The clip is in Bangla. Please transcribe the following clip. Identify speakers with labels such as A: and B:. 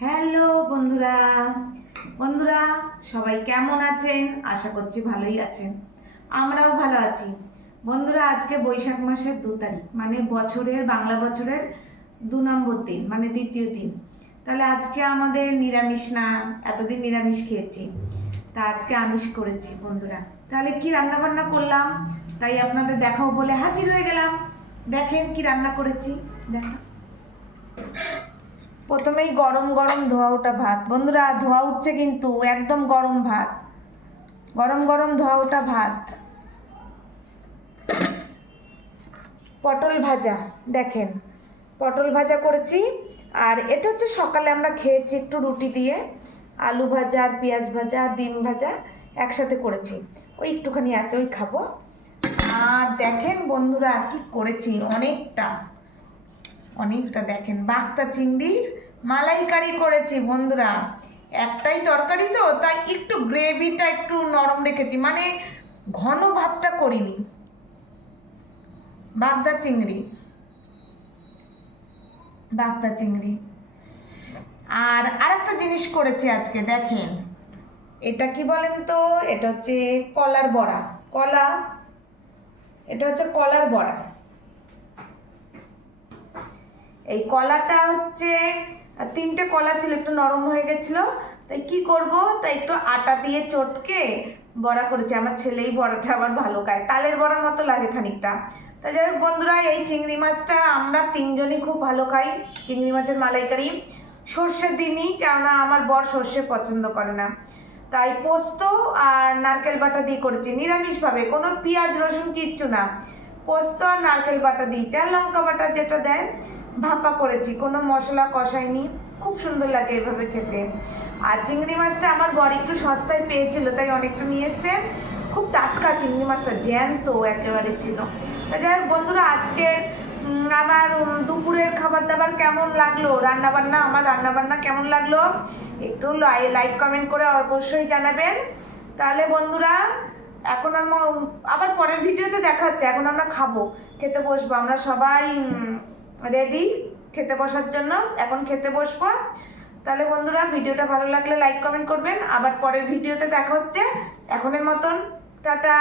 A: হ্যালো বন্ধুরা। বন্ধুরা, সবাই কেমন আছেন? আশা করছি ভালোই আছেন। আমরাও ভালো আছি। বন্ধুরা, আজকে বৈশাখ মাসের দু তারিখ মানে বছরের, বাংলা বছরের দু নম্বর দিন মানে দ্বিতীয় দিন। তাহলে আজকে আমাদের নিরামিষ না? এতদিন নিরামিষ খেয়েছি। তা আজকে আমিষ করেছি, বন্ধুরা। তাহলে কি রান্না বান্না করলাম? তাই আপনাদের দেখাও বলে হাজির হয়ে গেলাম। দেখেন কি রান্না করেছি। দেখা। প্রথমেই গরম গরম ধোয়া ওঠা ভাত। বন্ধুরা, ধোয়া উঠছে কিন্তু, একদম গরম ভাত। গরম গরম ধোয়া ওঠা ভাত। পটল ভাজা, দেখেন। পটল ভাজা করেছি, আর এটা হচ্ছে সকালে আমরা খেয়েছি একটু রুটি দিয়ে। আলু ভাজা, আর পেঁয়াজ ভাজা, আর ডিম ভাজা একসাথে করেছি। ওই একটুখানি আছে, ওই খাব। আর দেখেন বন্ধুরা, কি করেছি, অনেকটা। অনেকটা দেখেন। বাগদা চিংড়ির মালাইকারি করেছি বন্ধুরা। একটাই তরকারি তো, তাই একটু গ্রেভিটা একটু নরম রেখেছি। মানে ঘন ভাবটা করিনি। বাগদা চিংড়ি। বাগদা চিংড়ি। আর আরেকটা জিনিস করেছি আজকে, দেখেন। এটা কি বলেন তো? এটা হচ্ছে কলার বড়া। কলা? এটা হচ্ছে কলার বড়া। এই কলাটা হচ্ছে, তিনটে কলা ছিল, একটু নরম হয়ে গেছিল। তাই কি করব? তাই একটু আটা দিয়ে চটকে বড়া করেছি। আমার ছেলেই বড়াটা আবার ভালো খায়। তালের বড়ার মতো লাগে খানিকটা। তা যাই হোক বন্ধুরা, এই চিংড়ি মাছটা আমরা তিনজনই খুব ভালো খাই। চিংড়ি মাছের মালাইকারি সর্ষের দিনই, কেননা আমার বর সর্ষে পছন্দ করে না। তাই পোস্ত আর নারকেল বাটা দিয়ে করেছি। নিরামিষভাবে, কোনো পেঁয়াজ, রসুন কিচ্ছু না। পোস্ত আর নারকেল বাটা দিয়েছি। আর লঙ্কা বাটা যেটা দেয় ভাপা করেছি, কোনো মশলা কষাইনি। খুব সুন্দর লাগে এভাবে খেতে। আর চিংড়ি মাছটা আমার বর একটু সস্তায় পেয়েছিল, তাই অনেকটা নিয়ে এসছে। খুব টাটকা চিংড়ি মাছটা, জ্যান্ত একেবারে ছিল। যাই হোক বন্ধুরা, আজকে আমার দুপুরের খাবার দাবার কেমন লাগল? রান্না বান্না আমার রান্নাবান্না কেমন লাগল? একটু লাইক, কমেন্ট করে অবশ্যই জানাবেন। তাহলে বন্ধুরা, এখন আমরা, আবার পরের ভিডিওতে দেখা হচ্ছে। এখন আমরা খাব, খেতে বসবো। আমরা সবাই রেডি খেতে বসার জন্য। এখন খেতে বসব। তাহলে বন্ধুরা, ভিডিওটা ভালো লাগলে লাইক কমেন্ট করবেন। আবার পরের ভিডিওতে দেখা হচ্ছে। এখনের মতন, টাটা!